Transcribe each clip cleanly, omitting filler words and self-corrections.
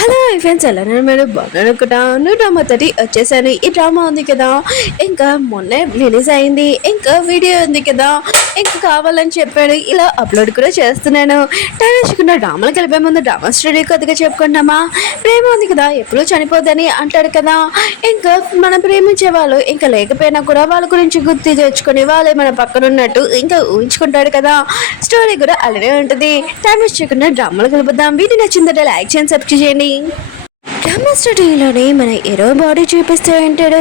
Hello friends, ఎలా మీరు బాగున్నారు కదా. డ్రామా తోటి వచ్చేసాను. ఈ డ్రామా ఉంది కదా, ఇంకా మొన్నే రిలీజ్ అయింది. ఇంకా వీడియో ఉంది కదా, ఇంకా కావాలని చెప్పాడు. ఇలా అప్లోడ్ కూడా చేస్తున్నాను. టైం వేసుకున్న డ్రామాలకు వెళ్ళిపోయే ముందు డ్రామా స్టోరీ కొద్దిగా చెప్పుకుంటామా. ప్రేమ ఉంది కదా, ఎప్పుడు చనిపోద్దని అంటాడు కదా. ఇంకా మనం ప్రేమించే వాళ్ళు ఇంకా లేకపోయినా కూడా వాళ్ళ గురించి గుర్తు తెచ్చుకొని వాళ్ళే మన పక్కన ఉన్నట్టు ఇంకా ఊహించుకుంటాడు కదా. స్టోరీ కూడా అలానే ఉంటుంది. టైం వేసుకున్న డ్రామాలకు వెళ్ళిపోదాం. వీడియో నచ్చిందంటే లైక్ చేయండి, సబ్స్క్రైబ్ చేయండి. డ్రామా స్టూడియోలోని మన హీరో బాడీ చూపిస్తూ ఉంటాడు.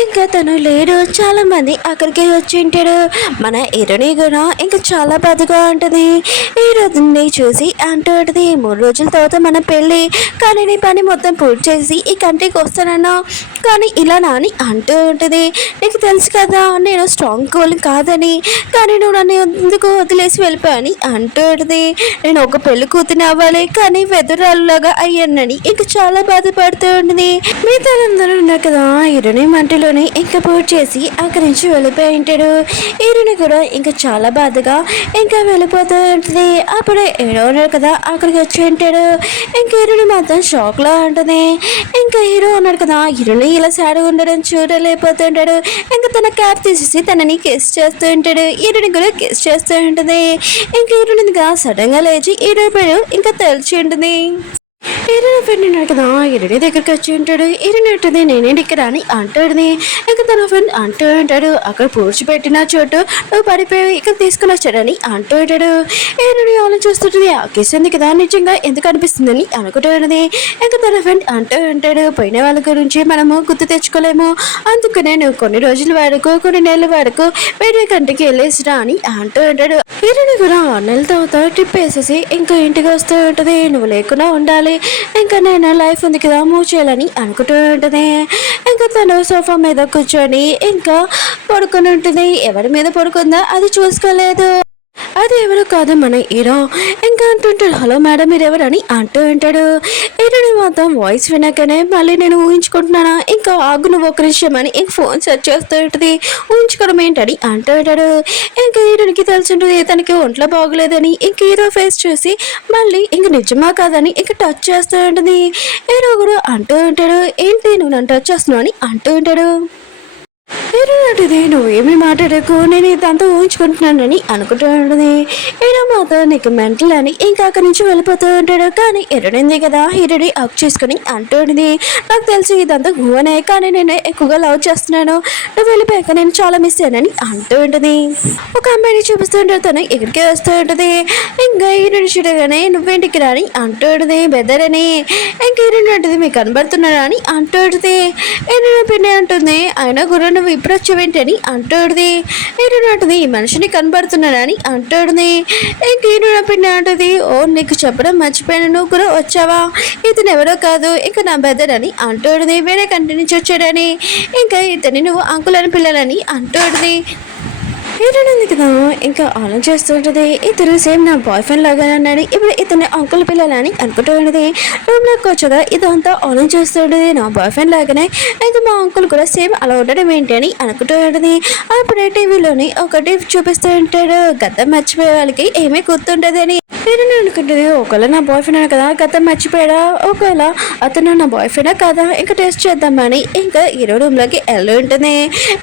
ఇంకా తను లేడు, చాలా మంది అక్కడికి వచ్చి ఉంటాడు. మన హీరోని కూడా ఇంకా చాలా బాధగా ఉంటుంది. ఈ రోజుని చూసి అంటూ ఉంటుంది, 3 రోజుల తర్వాత మన పెళ్ళి, కానీ నీ పని మొత్తం పూర్తి చేసి ఈ కంటికి వస్తానన్నా కానీ ఇలా నాని అంటూ ఉంటుంది. నీకు తెలుసు కదా నేను స్ట్రాంగ్ గోల్ కాదని, కానీ నువ్వు నన్ను ఎందుకు వదిలేసి వెళ్ళిపోయాని అంటూ ఉంటుంది. నేను ఒక పెళ్లి కూతుని అవ్వాలి కానీ వెదురాలులాగా అయ్యానని ఇంకా చాలా బాధపడుతూ ఉంటుంది. మిగతాలందరూ ఉన్నారు కదా, హీరోని మంటలోని ఇంకా పూర్తి చేసి అక్కడి నుంచి వెళ్ళిపోయి ఉంటాడు. హీరోని కూడా ఇంకా చాలా బాధగా ఇంకా వెళ్ళిపోతూ ఉంటుంది. అప్పుడే హీరో ఉన్నారు కదా, అక్కడికి వచ్చి ఉంటాడు. ఇంకా హీరోని మాత్రం షాక్ లా ఉంటుంది. ఇంకా హీరో ఉన్నాడు కదా, హీరోని ఇలా సాడ్ ఉండడం చూడలేకపోతుంటాడు. ఇంకా తన క్యాప్ తీసేసి తనని కిస్ చేస్తూ ఉంటాడు. హీరోని కూడా కిస్ చేస్తూ ఉంటుంది. ఇంకా హీరోని సడన్ గా లేచి హీరో పేరు ఇంకా తెలిసి ఉంటుంది. హీరోని ఫ్రెండ్ ఉన్నాడు కదా, హీరోని దగ్గరికి వచ్చి ఉంటాడు. హీరోని ఉంటుంది, నేనేంటి ఇక్కడ అని అంటాడుని. ఇంకా తన ఫ్రెండ్ అంటూ ఉంటాడు, అక్కడ పూడ్చిపెట్టిన చోటు నువ్వు పడిపోయి ఇక్కడ తీసుకుని వచ్చాడని అంటూ ఉంటాడు. హీరోని ఆలోచన చూస్తుంటుంది, ఆ కేసు ఉంది కదా నిజంగా ఎందుకు అనిపిస్తుందని అనుకుంటూ ఉన్నది. ఇంకా తన ఫ్రెండ్ అంటూ ఉంటాడు, పోయిన వాళ్ళ గురించి మనము గుర్తు తెచ్చుకోలేము, అందుకనే నువ్వు కొన్ని రోజుల వరకు కొన్ని నెలల వరకు వేరే కంటికి వెళ్ళేసిరా అని అంటూ ఉంటాడు. హీరోని కూడా 6 నెలల తర్వాత ట్రిప్ వేసేసి ఇంకా ఇంటికి వస్తూ ఉంటుంది. నువ్వు లేకుండా ఉండాలి, ఇంకా నేను లైఫ్ ఉంది కదా మూవ్ చేయాలని అనుకుంటూ ఉంటుంది. ఇంకా తను సోఫా మీద కూర్చొని ఇంకా పడుకొని ఉంటుంది. ఎవరి మీద పడుకుందా అది చూసుకోలేదు. అది ఎవరు కాదు మన హీరో. ఇంకా అంటుంటాడు, హలో మేడం మీరు ఎవరని అంటూ ఉంటాడు. హీరోని మాత్రం వాయిస్ వినాకనే మళ్ళీ నేను ఊహించుకుంటున్నానా, ఇంకా ఆగు నువ్వు ఒక నిమిషం అని ఇంక ఫోన్ సెర్చ్ చేస్తూ ఉంటుంది. ఊహించుకోవడం ఏంటని అంటూ ఉంటాడు. ఇంకా హీరోనికి తెలుసుంటుంది తనకి ఒంట్లో బాగోలేదని. ఇంక హీరో ఫేస్ చూసి మళ్ళీ ఇంక నిజమా కాదని ఇంక టచ్ చేస్తూ ఉంటుంది. హీరో కూడా అంటూ ఉంటాడు, ఏంటి నువ్వు నన్ను టచ్ చేస్తున్నావు అని అంటూ ఉంటాడు. హీరోది నువ్వేమీ మాట్లాడకు, నేను ఇదంతా ఊహించుకుంటున్నానని అనుకుంటూ ఉంటుంది. హీరో మాత్రం నీకు మెంటల్ అని ఇంకా అక్కడి నుంచి వెళ్ళిపోతూ ఉంటాడు. కానీ హీరోయింది కదా, హీరోని హక్ చేసుకుని అంటూ ఉంటుంది, నాకు తెలిసి ఇదంతా గువనే, కానీ నేను ఎక్కువగా లవ్ చేస్తున్నాను, నువ్వు వెళ్ళిపోయాక నేను చాలా మిస్ అయ్యానని అంటూ ఉంటుంది. ఒక అమ్మాయిని చూపిస్తూ ఉంటాడు, తను ఎక్కడికే వస్తూ ఉంటుంది. ఇంకా హీరోని చూడగానే నువ్వేంటికి రాని అంటూ ఉంటుంది, బెదరని. ఇంకా హీరోని ఉంటుంది, మీకు కనబడుతున్నారా అని అంటూ ఉంటుంది. హీరోని పిండి అంటుంది, ఆయన కూడా నువ్వు ఇప్పుడు వచ్చేవేంటని అంటుంది. హీరోని అంటుంది, ఈ మనిషిని కనబడుతున్నానని అంటుంది. ఇంక హీరోని పిండి అంటుంది, ఓ నీకు చెప్పడం మర్చిపోయాను, నువ్వు కూడా వచ్చావా, ఇతను ఎవరో కాదు ఇంకా నా బ్రదర్ అని అంటుంది. వేరే కంటి నుంచి వచ్చాడని. ఇంకా ఇతని నువ్వు అంకుల్ అని పిల్లలని అంటుంది. హీరోయిన్ ఉంది కదా, ఇంకా ఆలోచన చేస్తుంటుంది, ఇతను సేమ్ నా బాయ్ ఫ్రెండ్ లాగానే ఉన్నాడు, ఇప్పుడు ఇతని అంకుల్ పిల్లలని అనుకుంటూ ఉన్నది. రూమ్లోకి వచ్చగా ఇదంతా ఆలోచన చేస్తుంటుంది, నా బాయ్ ఫ్రెండ్ లాగానే అయితే మా అంకుల్ కూడా సేమ్ అలా ఉండడం ఏంటి అని అనుకుంటూ ఉంటుంది. అప్పుడే టీవీలోని ఒకటి చూపిస్తూ ఉంటాడు, గతం మర్చిపోయే వాళ్ళకి ఏమీ గుర్తుంటుంది అని. హీరోయిన్ అనుకుంటుంది, ఒకవేళ నా బాయ్ ఫ్రెండ్ కదా గతం మర్చిపోయాడా, ఒకవేళ అతను నా బాయ్ ఫ్రెండ్ కదా ఇంకా టెస్ట్ చేద్దామని ఇంకా హీరో రూమ్లోకి వెళ్ళి ఉంటుంది.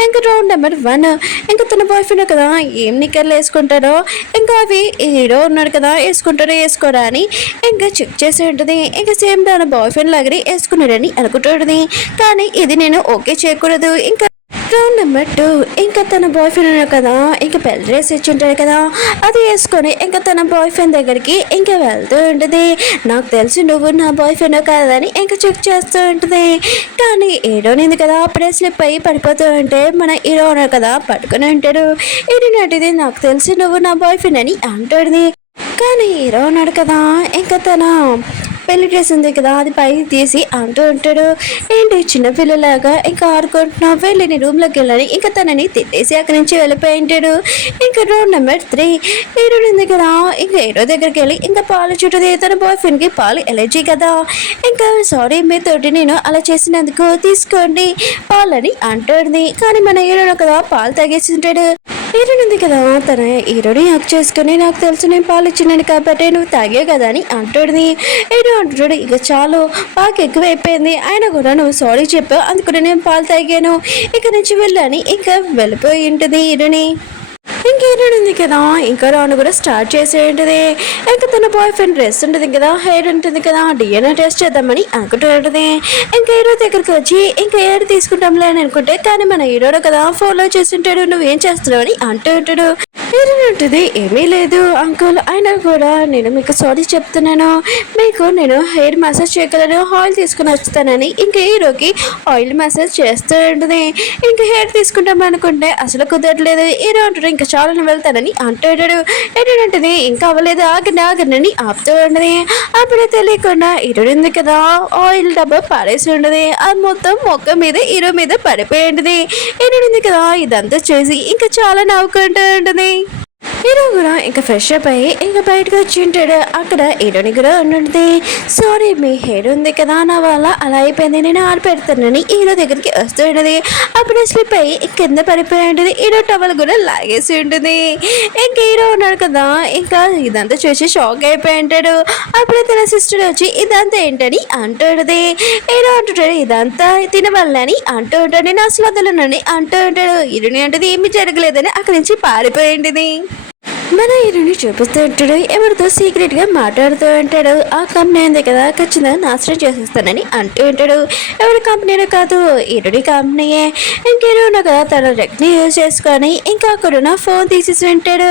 ఇంకా రౌండ్ నెంబర్ 1 ఇంకా తన బాయ్ ఫ్రెండ్ కదా ఏం నిక్కర్లు వేసుకుంటారో ఇంకా అవి హీరో ఉన్నాడు కదా వేసుకుంటారో వేసుకోరా అని ఇంకా చెక్ చేసి ఉంటుంది. ఇంకా సేమ్ తన బాయ్ ఫ్రెండ్ లాగానే వేసుకున్నాడని అనుకుంటుంది. కానీ ఇది నేను ఓకే చేయకూడదు. ఇంకా రౌండ్ నెంబర్ 2 ఇంకా తన బాయ్ ఫ్రెండ్ ఉన్నాడు కదా, ఇంకా పెళ్లి డ్రెస్ ఇచ్చింటాడు కదా, అది వేసుకొని ఇంకా తన బాయ్ ఫ్రెండ్ దగ్గరికి ఇంకా వెళ్తూ ఉంటుంది. నాకు తెలిసి నువ్వు నా బాయ్ ఫ్రెండ్ కాదని ఇంకా చెక్ చేస్తూ ఉంటుంది. కానీ హీరోనింది కదా అప్పుడే స్లిప్ అయ్యి పడిపోతూ ఉంటే మన హీరో ఉన్నాడు కదా పట్టుకుని ఉంటాడు. హీరోనిది నాకు తెలిసి నువ్వు నా బాయ్ ఫ్రెండ్ అని అంటుంది. కానీ హీరో ఉన్నాడు కదా, ఇంకా తన పెళ్లి డ్రెస్ ఉంది కదా అది పైకి తీసి అంటూ ఉంటాడు, ఏంటి చిన్నపిల్లలాగా ఇంకా ఆడుకుంటున్నావు, వెళ్ళి నీ రూమ్లోకి వెళ్ళని ఇంకా తనని తిట్టేసి అక్కడి నుంచి వెళ్ళిపోయి ఉంటాడు. ఇంకా రౌండ్ నెంబర్ 3 హీరో ఉంది కదా, ఇంకా హీరో దగ్గరికి వెళ్ళి ఇంకా పాలు చుట్టూ తన బాయ్ ఫ్రెండ్కి పాలు ఎలర్జీ కదా, ఇంకా సారీ మీతోటి నేను అలా చేసినందుకు తీసుకోండి పాలని అంటుంది. కానీ మన హీరో కదా పాలు తాగేసి ఉంటాడు. హీరోయిన్ ఉంది కదా, తన హీరోని హక్ చేసుకుని నాకు తెలుసు నేను పాలు ఇచ్చినాను కాబట్టి నువ్వు తాగే కదా అని అంటాడుని. హీరో అంటాడు ఇక చాలు బాగా ఎక్కువైపోయింది, ఆయన కూడా నువ్వు సారీ చెప్పావు అందుకని నేను పాలు తాగాను, ఇక నుంచి వెళ్ళని ఇంకా వెళ్ళిపోయి ఉంటుంది హీరోని. ఇంకేంటి ఉంది కదా, ఇంకా రౌండ్ కూడా స్టార్ట్ చేసేది. ఇంకా తన బాయ్ ఫ్రెండ్ డ్రెస్ ఉంటుంది కదా, హెయిర్ ఉంటుంది కదా, డిఎన్ఏ టెస్ట్ చేద్దామని అనుకుంటూ ఉంటుంది. ఇంకా హీరో దగ్గరికి వచ్చి ఇంకా హెయిర్ తీసుకుంటాంలే అని అనుకుంటే, కానీ మన హీరోడు కదా ఫాలో చేస్తుంటాడు, నువ్వేం చేస్తున్నావు అని అంటూ ఉంటాడు. హీరో ఉంటుంది ఏమీ లేదు అంకుల్, అయినా కూడా నేను మీకు సారీ చెప్తున్నాను, మీకు నేను హెయిర్ మసాజ్ చేయగలను, ఆయిల్ తీసుకుని వస్తానని ఇంకా హీరోకి ఆయిల్ మసాజ్ చేస్తూ ఉంటుంది. ఇంకా హెయిర్ తీసుకుంటాం అనుకుంటే అసలు కుదరట్లేదు. హీరో అంటాడు ఇంకా చాలా వెళ్తానని అంటాడు. ఏంటంటే ఇంకా అవ్వలేదు ఆగండి ఆపుతూ ఉండదు. అప్పుడే తెలియకుండా హీరో ఉంది కదా ఆయిల్ డబ్బా పారేసి ఉండదు, అది మొత్తం మొక్క మీద హీరో మీద పడిపోయి ఉంటుంది. హీరో ఉంది కదా ఇదంతా చేసి ఇంకా చాలా నవ్వుకుంటూ ఉంటుంది. హీరో కూడా ఇంకా ఫ్రెష్ అప్ అయ్యి ఇంకా బయటకు వచ్చి ఉంటాడు. అక్కడ హీరోని కూడా ఉంటుంది. సారీ మీ హెయిర్ ఉంది కదా నా వల్ల అలా అయిపోయింది, నేను ఆరిపెడతానని హీరో దగ్గరికి వస్తూ ఉంటుంది. అప్పుడే స్లిప్ అయ్యి కింద పడిపోయి ఉంటుంది. హీరో టవల్ కూడా లాగేసి ఉంటుంది. ఇంకా హీరో ఉన్నాడు కదా ఇంకా ఇదంతా చూసి షాక్ అయిపోయి ఉంటాడు. అప్పుడే తన సిస్టర్ వచ్చి ఇదంతా ఏంటని అంటుంది. హీరో అంటుంటాడు ఇదంతా తినవల్లని అంటూ ఉంటాడు, నేను అసలు వదలనని అంటూ ఉంటాడు. హీరోని అంటది ఏమి జరగలేదని అక్కడి నుంచి పారిపోయి ఉంటుంది. మన హీరోని చూపిస్తూ ఉంటాడు, ఎవరితో సీక్రెట్ గా మాట్లాడుతూ ఉంటాడు. ఆ కంపెనీ ఉంది కదా ఖచ్చితంగా నాశనం చేసేస్తానని అంటూ ఉంటాడు. ఎవరి కంపెనీలో కాదు హీరోని కంపెనీయే. ఇంకేదో కదా తన రెక్ని యూజ్ చేసుకొని ఇంకా అక్కడున్న ఫోన్ తీసేసి ఉంటాడు.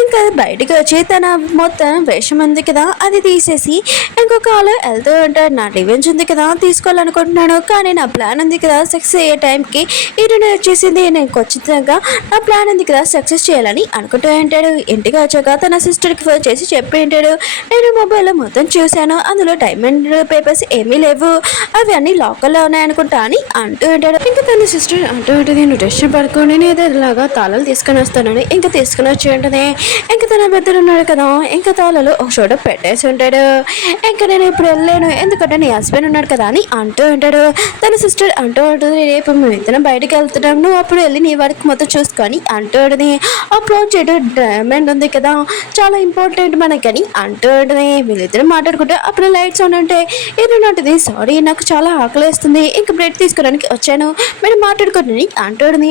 ఇంకా బయటకు వచ్చి తన మొత్తం వేషం ఉంది కదా అది తీసేసి ఇంకొక కాలు వెళ్తూ ఉంటాడు. నా రివెంజ్ ఉంది కదా తీసుకోవాలనుకుంటున్నాను, కానీ నా ప్లాన్ ఉంది కదా సక్సెస్ అయ్యే టైంకి హీరోని వచ్చేసింది, నేను ఖచ్చితంగా నా ప్లాన్ ఉంది కదా సక్సెస్ చేయాలని అనుకుంటూ ఉంటాడు. ఇంటికి వచ్చాక తన సిస్టర్కి ఫోన్ చేసి చెప్పి ఉంటాడు, నేను మొబైల్లో మొత్తం చూశాను, అందులో డైమండ్ పేపర్స్ ఏమీ లేవు, అవి అన్ని లాకర్లో ఉన్నాయనుకుంటా అని అంటూ ఉంటాడు. ఇంకా తన సిస్టర్ అంటూ ఉంటుంది నువ్వు టెన్షన్ పడుకోండి, నేను ఏదోలాగా తాళాలు తీసుకొని వస్తానని ఇంకా తీసుకుని వచ్చి ఉంటుంది. ఇంకా తన పెద్దలు ఉన్నాడు కదా ఇంకా తాళాలు ఒక చోట పెట్టేసి ఉంటాడు. ఇంకా నేను ఇప్పుడు వెళ్ళలేను ఎందుకంటే నీ హస్బెండ్ ఉన్నాడు కదా అని అంటూ ఉంటాడు. తన సిస్టర్ అంటూ ఉంటుంది రేపు మేము ఇద్దరం బయటకు వెళ్తున్నాం, నువ్వు అప్పుడు వెళ్ళి నీ వాడికి మొత్తం చూసుకొని అంటూ ఉంటుంది. అప్లోడ్ చేయడం డైమండ్ ఉంది కదా చాలా ఇంపార్టెంట్ మనకని అంటూ ఉంటుంది. వీళ్ళిద్దరు మాట్లాడుకుంటే అప్పుడు లైట్స్ ఆన్ ఉంటే ఏదంటుంది సారీ నాకు చాలా ఆకలిస్తుంది ఇంకా బ్రెడ్ తీసుకోవడానికి వచ్చాను మీరు మాట్లాడుకోండి అంటుంది.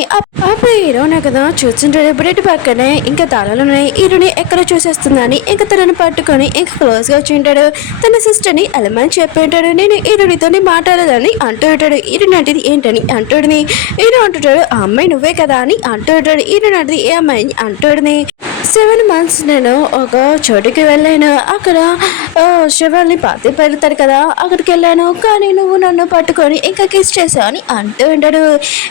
అప్పుడు హీరోనే కదా చూస్తుంటాడు, బ్రెడ్ పక్కనే ఇంకా తాళాలు ఉన్నాయి, హీరోని ఎక్కడ చూసేస్తుందని ఇంకా తనని పట్టుకొని ఇంకా క్లోజ్ గా వచ్చి ఉంటాడు. తన సిస్టర్ ని ఎలమని చెప్పి ఉంటాడు, నేను హీరోనితో మాట్లాడదని అంటూ ఉంటాడు. హీరోని అంటే ఏంటని అంటుంది. హీరో అంటుంటాడు ఆ అమ్మాయి నువ్వే కదా అని అంటూ ఉంటాడు. హీరోని అంటే ఏ అమ్మాయిని అంటుంది. 7 months నేను ఒక చోటుకి వెళ్ళాను, అక్కడ శివాల్ని పాతి పెడతారు కదా అక్కడికి వెళ్ళాను, కానీ నువ్వు నన్ను పట్టుకొని ఇంకా కిస్ చేసావు అని అంటూ ఉంటాడు.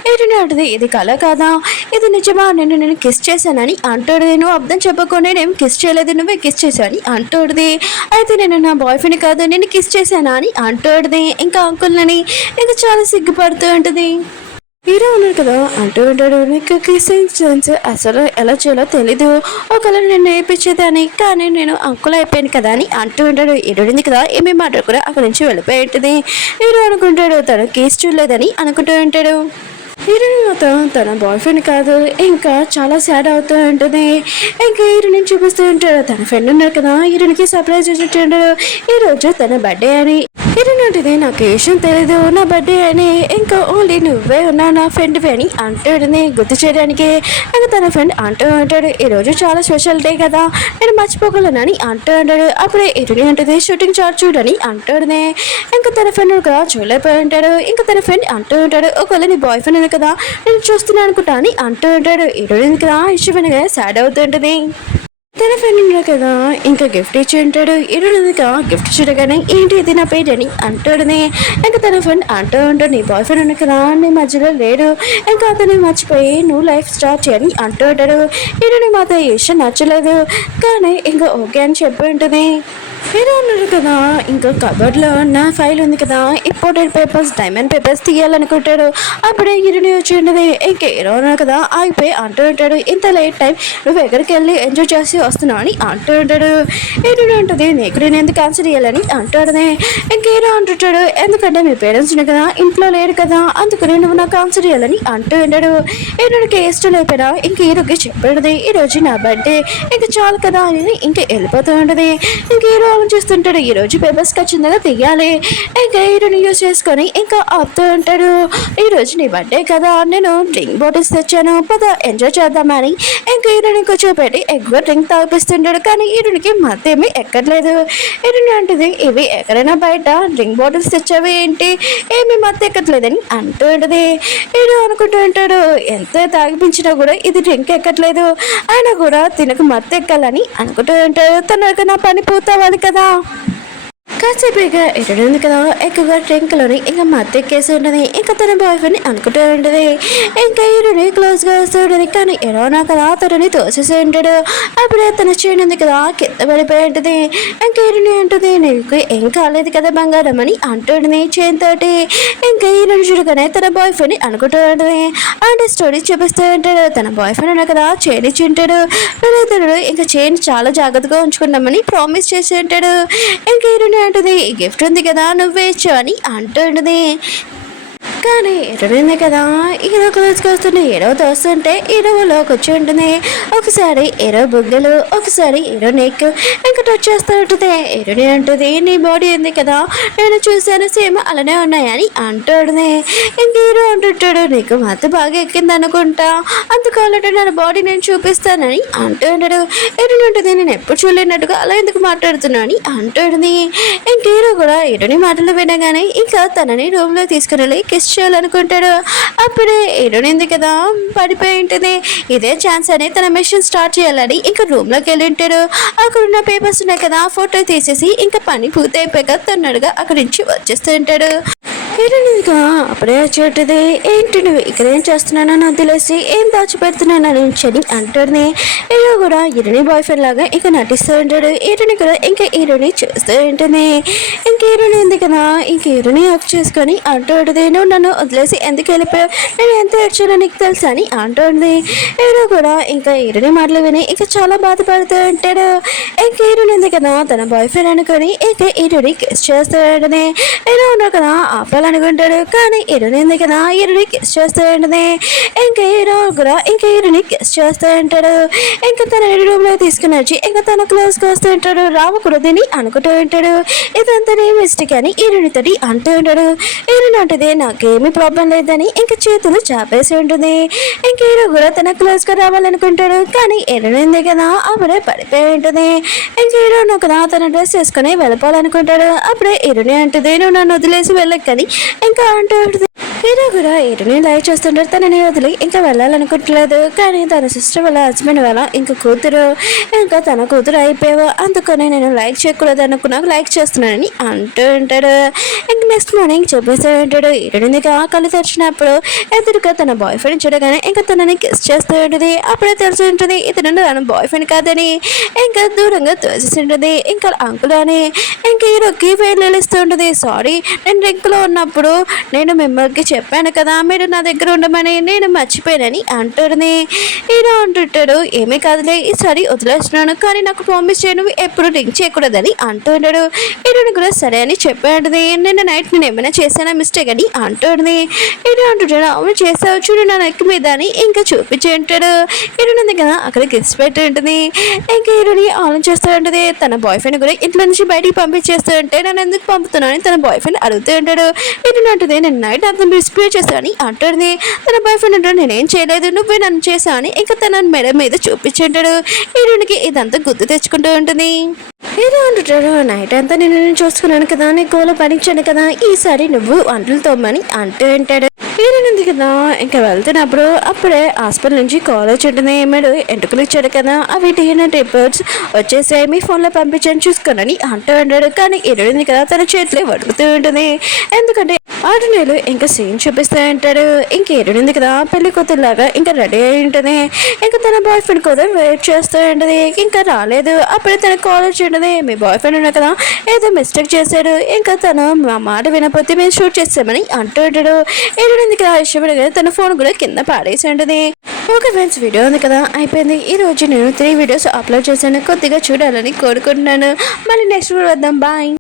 ఏంటంటే అంటుంది ఇది కళ కాదా ఇది నిజమా, నేను కిస్ చేశానని అంటాడు. నువ్వు అర్థం చెప్పకుండా నేను కిస్ చేయలేదు నువ్వే కిస్ చేశావు అని అంటుంది. అయితే నేను నా బాయ్ ఫ్రెండ్ కాదు నేను కిస్ చేశానా అని అంటుంది. ఇంకా అంకుల్ని ఇంకా చాలా సిగ్గుపడుతూ ఉంటుంది. హీరో ఉన్నాడు కదా అంటూ ఉంటాడు నీకు కిస్సింగ్ సెన్స్ అసలు ఎలా చేయాలో తెలీదు, ఒకవేళ నేను నేర్పించేదాన్ని కానీ నేను అంకుల్ అయిపోయాను కదా అని అంటూ ఉంటాడు. హీరోడింది కదా ఏమీ మాట్లాడకుండా అక్కడి నుంచి వెళ్ళిపోయి ఉంటుంది. హీరో అనుకుంటాడు తను కేసు చూడలేదని అనుకుంటూ ఉంటాడు. హీరోయిన్ మొత్తం తన బాయ్ ఫ్రెండ్ కాదు ఇంకా చాలా సాడ్ అవుతూ ఉంటుంది. ఇంకా హీరోని చూపిస్తూ ఉంటాడు తన ఫ్రెండ్ ఉన్నాడు కదా హీరోనికి సర్ప్రైజ్ చేస్తుంటాడు ఈ రోజు తన బర్త్డే అని. హీరోయిన్ ఉంటుంది నాకు ఏ విషయం తెలీదు నా బర్త్డే అని, ఇంకా ఓన్లీ నువ్వే ఉన్నా నా ఫ్రెండ్ అని అంటాడుని గుర్తు చేయడానికి. ఇంకా తన ఫ్రెండ్ అంటూ ఉంటాడు ఈ రోజు చాలా స్పెషల్ డే కదా నేను మర్చిపోగలనని అంటూ ఉంటాడు. అప్పుడే హీరోయిన్ ఉంటుంది షూటింగ్ చార్ట్ చూడని అంటాడునే. ఇంకా తన ఫ్రెండ్ కదా చూడలేకపోయి ఉంటాడు. ఇంకా తన ఫ్రెండ్ అంటూ ఉంటాడు ఒకవేళ నీ బాయ్ ఫ్రెండ్ కదా నేను చూస్తున్నాను అనుకుంటా అని అంటూ ఉంటాడు. హీరోయిన్ కదా ఇష్టమైనగా సాడ్ అవుతుంటుంది. తన ఫ్రెండ్ ఉన్నాడు కదా ఇంకా గిఫ్ట్ ఇచ్చి ఉంటాడు. హీరోయిన్ గిఫ్ట్ చూడగానే ఏంటి ఇది నా పేరు అని అంటాడుని. ఇంకా తన ఫ్రెండ్ అంటూ ఉంటాడు నీ బాయ్ ఫ్రెండ్ ఉన్నాడు కదా నీ మధ్యలో లేడు ఇంకా అతను మర్చిపోయి నువ్వు లైఫ్ స్టార్ట్ చేయని అంటూ ఉంటాడు. హీరోయిన్ మాత్రం ఈ విషయం నచ్చలేదు కానీ ఇంకా ఓకే అని చెప్పి ఉంటుంది. హీరో అన్నారు కదా, ఇంకా కబోర్డ్లో ఉన్న ఫైల్ ఉంది కదా, ఇంపార్టెంట్ పేపర్స్, డైమండ్ పేపర్స్ తీయాలనుకుంటాడు. అప్పుడే హీరోని వచ్చి ఉండదు. ఇంకా హీరో అన్నారు కదా అయిపోయి అంటూ ఉంటాడు, ఇంత లేట్ టైం నువ్వు ఎక్కడికి వెళ్ళి ఎంజాయ్ చేసి వస్తున్నావు అని అంటూ ఉంటాడు. హీరోని ఉంటుంది, నీకు నేను ఎందుకు క్యాన్సిల్ చేయాలని అంటాడనే. ఇంక హీరో అంటుంటాడు, ఎందుకంటే మీ పేరెంట్స్ కదా ఇంట్లో లేరు కదా, అందుకని నువ్వు నాకు క్యాన్సిల్ చేయాలని అంటూ ఉంటాడు. హీరోకి ఇష్టం లేకపోయినా ఇంక హీరోకి చెప్పాడు, ఈ రోజు నా బర్త్డే, ఇంక చాలు కదా అని ఇంక వెళ్ళిపోతూ ఉంటుంది. ఇంక హీరో చూస్తుంటాడు, ఈ రోజు పేపర్స్ ఖచ్చితంగా తీయాలి. ఇంకా హీరోని యూజ్ చేసుకొని ఇంకా ఆపుతూ ఉంటాడు. ఈ రోజు నీ బర్త్డే కదా, నేను డ్రింక్ బాటిల్స్ తెచ్చాను, పద ఎంజాయ్ చేద్దామని ఇంకా హీరోని కూర్చోబెట్టి ఎక్కువ డ్రింక్ తాగిపిస్తుంటాడు. కానీ హీరోనికి మత్తేమీ ఎక్కట్లేదు. హీరోని అంటుంది, ఇవి ఎక్కడైనా బయట డ్రింక్ బాటిల్స్ తెచ్చావి ఏంటి, ఏమి మత్తు ఎక్కట్లేదని అంటూ ఉంటుంది. హీరో అనుకుంటూ ఉంటాడు, ఎంత తాగిపించినా కూడా ఇది డ్రింక్ ఎక్కట్లేదు, అయినా కూడా తినకు మత్తు ఎక్కాలని అనుకుంటూ ఉంటాడు. తనకు నా పని పూర్తవ్వాలి కదా. కాసేపుగా ఎటుంది కదా, ఎక్కువగా డ్రింక్లోని ఇంకా మత్తెక్కేసి ఉంటుంది. ఇంకా తన బాయ్ ఫ్రెండ్ అనుకుంటూ ఉంటుంది. ఇంకా హీరోని క్లోజ్గా వస్తూ ఉంటుంది. కానీ ఎరోనా కదా తనని తోసేసి ఉంటాడు. అప్పుడే తన చేయను ఉంది కదా కింద పడిపోయి ఉంటుంది. ఇంకా హీరోని అంటుంది, నీకు ఏం కాలేదు కదా బంగారం అని అంటుంది చైన్ తోటి. ఇంకా హీరోని చూడగానే తన బాయ్ ఫ్రెండ్ అనుకుంటూ ఉంటుంది. అంటే స్టోరీ చూపిస్తూ ఉంటాడు. తన బాయ్ ఫ్రెండ్ ఉన్నా కదా చైన్ ఇచ్చి ఉంటాడు. తను ఇంకా చైన్ చాలా జాగ్రత్తగా ఉంచుకుంటామని ప్రామిస్ చేసి ఉంటాడు. ఇంకా హీరోని అంటుంది, ఈ గిఫ్ట్ ఉంది కదా నువ్వే ఇచ్చు అని అంటుంటుంది. కానీ ఎరుడింది కదా, హీరో క్లోజ్కి వస్తుంటే హీరో తోస్తుంటే హీరోలోకి వచ్చి ఉంటుంది. ఒకసారి హీరో బుగ్గలు, ఒకసారి హీరో నెక్ ఇంకా టచ్ చేస్తూ ఉంటుంది. హీరోని అంటుంది, నీ బాడీ ఉంది కదా నేను చూశాను సేమ్ అలానే ఉన్నాయని అంటుంది. ఇంక హీరో అంటుంటాడు, నీకు మత్తు బాగా ఎక్కింది అనుకుంటా, అందుకోవాలంటే నా బాడీ నేను చూపిస్తానని అంటుంటాడు. హీరోని ఉంటుంది, నేను ఎప్పుడు చూడలేనట్టుగా అలా ఎందుకు మాట్లాడుతున్నా అని అంటుంది. ఇంక హీరో కూడా హీరోని మాటలు వినగానే ఇంకా తనని రూమ్లో తీసుకుని వెళ్ళి కిస్ చేయాలనుకుంటాడు. అప్పుడే హీరోయిన్ ఉంది కదా పడిపోయి ఉంటుంది. ఇదే ఛాన్స్ అని తన మిషన్ స్టార్ట్ చేయాలని ఇంకా రూమ్లోకి వెళ్ళి ఉంటాడు. అక్కడ ఉన్న పేపర్స్ ఉన్నాయి కదా ఫోటో తీసేసి ఇంకా పని పూర్తయిపోయాక తొన్నడుగా అక్కడి నుంచి వచ్చేస్తూ ఉంటాడు. హీరోయిన్గా అప్పుడే వచ్చేటది, ఏంటి నువ్వు ఇక్కడ ఏం చేస్తున్నానో నాకు తెలిసి ఏం దాచిపెడుతున్నాను అని అంటుంది. హీరో కూడా హీరోని బాయ్ ఫ్రెండ్ లాగా ఇంకా నటిస్తూ ఉంటాడు. హీరోని కూడా ఇంకా హీరోని చూస్తూ ఉంటుంది. ఇంక హీరోని ఉంది కదా ఇంక హీరోని ఆఫ్ చేసుకొని అంటూ ఉంటుంది, నువ్వు నన్ను వదిలేసి ఎందుకు వెళ్ళిపోయావు, నేను ఎంత ఏడ్చానో నీకు తెలుసా అని అంటుంది. హీరో కూడా ఇంకా హీరోని మాటలు విని ఇంకా చాలా బాధపడుతూ ఉంటాడు. ఇంక హీరోని ఉంది కదా తన బాయ్ ఫ్రెండ్ అనుకొని ఇంకా హీరోని కిస్ చేస్తూ ఉంటుంది. హీరో ఉన్నారు కదా ఆపాలనుకుంటాడు. కానీ హీరోని ఉంది కదా హీరోని కిస్ చేస్తూ ఉంటుంది. ఇంకా హీరో కూడా ఇంకా హీరోని కిస్ చేస్తూ ఉంటాడు. ఇంకా తన రూమ్లో తీసుకుని వచ్చి ఇంకా తన క్లోజ్కి వస్తూ ఉంటాడు. రామకూడదని అనుకుంటూ ఉంటాడు. ఇదంతా నీ మిస్టేక్ అని హీరోనితోటి అంటూ ఉంటాడు. హీరోని అంటుంది, నాకేమీ ప్రాబ్లం లేదని ఇంకా చేతులు చాపేసి ఉంటుంది. ఇంక హీరో కూడా తన క్లోజ్గా రావాలనుకుంటాడు. కానీ హీరోని ఉంది కదా అప్పుడే పడిపోయి ఉంటుంది. ఇంక హీరోను కదా తన డ్రెస్ వేసుకొని వెళ్ళిపోవాలనుకుంటాడు. అప్పుడే హీరోని అంటుంది, నువ్వు నన్ను వదిలేసి వెళ్ళక్కని ఇంకా అంటూ ఉంటుంది. హీరో కూడా హీరోని లైక్ చేస్తుంటారు. తనని వదిలి ఇంకా వెళ్ళాలనుకుంటలేదు. కానీ తన సిస్టర్ వాళ్ళ హస్బెండ్ వాళ్ళ ఇంకా కూతురు ఇంకా తన కూతురు అయిపోయావు, అందుకని నేను లైక్ చేయకూడదు అనుకున్నాక లైక్ చేస్తున్నానని అంటూ ఉంటాడు. ఇంక నెక్స్ట్ మార్నింగ్ చెప్పేస్తూ ఉంటాడు. హీరోని కళ్ళు తెరిచినప్పుడు ఎదురుగా తన బాయ్ ఫ్రెండ్ చూడగానే ఇంకా తనని కిస్ చేస్తూ ఉంటుంది. అప్పుడే తెలిసి ఉంటుంది ఇతను తన బాయ్ ఫ్రెండ్ కాదని. ఇంకా దూరంగా తోసేసి ఉంటుంది. ఇంకా అంకుల్ అని ఇంక హీరోకి ఫెయిల్ ఇస్తూ ఉంటుంది. సారీ, నేను డ్రింక్లో ఉన్నప్పుడు నేను మిమ్మల్ని చెప్పాను కదా మీరు నా దగ్గర ఉండమని, నేను మర్చిపోయానని అంటుంది. హీరో అంటుంటాడు, ఏమీ కాదులే ఈసారి వదిలేస్తున్నాను, కానీ నాకు ప్రామిస్ చేయను ఎప్పుడు డ్రింక్ చేయకూడదని అంటుంటాడు. హీరోని కూడా సరే అని చెప్పాడుది. నిన్న నైట్ నేను ఏమైనా చేశానా మిస్టేక్ అని అంటుంది. హీరో అంటుంటాడు, అవును చేసావు చూడు నా నెక్ మీద అని ఇంకా చూపించి ఉంటాడు. హీరోని ఉంది కదా అక్కడ గిఫ్ట్స్ పెట్టి ఉంటుంది. ఇంకా హీరోని ఆలోచిస్తూ ఉంటుంది. తన బాయ్ ఫ్రెండ్ కూడా ఇంట్లో నుంచి బయటికి పంపించేస్తూ ఉంటే నన్ను ఎందుకు పంపుతున్నాను తన బాయ్ ఫ్రెండ్ అడుగుతూ ఉంటాడు. హీరోని అంటుంది, నేను నైట్ అతను డిస్ప్లే చేశాను అంటుంది. తన బాయ్ ఫ్రెండ్ అంటాడు, నేనేం చేయలేదు నువ్వే నన్ను చేసా అని ఇంకా తన మెడ మీద చూపించుంటాడు. హీరోనికి ఇదంతా గుర్తు తెచ్చుకుంటూ ఉంటుంది. హీరో అంటుంటాడు, నైట్ అంతా నేను చూసుకున్నాను కదా, నీ గోల పనిచ్చాను కదా, ఈసారి నువ్వు వంటలు తోమని అంటూ ఉంటాడు. హీరోయిన్ ఉంది కదా ఇంకా వెళ్తున్నప్పుడు అప్పుడే హాస్పిటల్ నుంచి కాల్ వచ్చి ఉంటుంది. మీరు ఎంటుకలు ఇచ్చాడు కదా అవి DNA రిపోర్ట్స్ వచ్చేసాయి, మీ ఫోన్లో పంపించని చూసుకోనని అంటూ ఉంటాడు. కానీ హీరోయిన్ కదా తన చేతిలో వడుకుతూ ఉంటుంది. ఎందుకంటే ఆర్డినరీలో ఇంకా సీన్ చూపిస్తూ ఉంటాడు. ఇంక ఏడుంది కదా పెళ్లి కూతురులాగా ఇంకా రెడీ అయి ఉంటుంది. ఇంకా తన బాయ్ ఫ్రెండ్ కోసం వెయిట్ చేస్తూ ఉంటుంది. ఇంకా రాలేదు. అప్పుడే తన కాల్ వచ్చి ఉంటుంది. మీ బాయ్ ఫ్రెండ్ ఉన్నా కదా ఏదో మిస్టేక్ చేశాడు, ఇంకా తను మా మాట వినకపోతే మేము షూట్ చేస్తామని అంటూ ఉంటాడు. ఏడుంది కదా ఇష్టపడి తన ఫోన్ కూడా కింద పాడేసి ఉంటుంది. ఓకే ఫ్రెండ్స్, వీడియో ఉంది కదా అయిపోయింది. ఈ రోజు నేను 3 వీడియోస్ అప్లోడ్ చేశాను. కొద్దిగా చూడాలని కోరుకుంటున్నాను. మళ్ళీ నెక్స్ట్ వీడియో వద్దాం. బాయ్.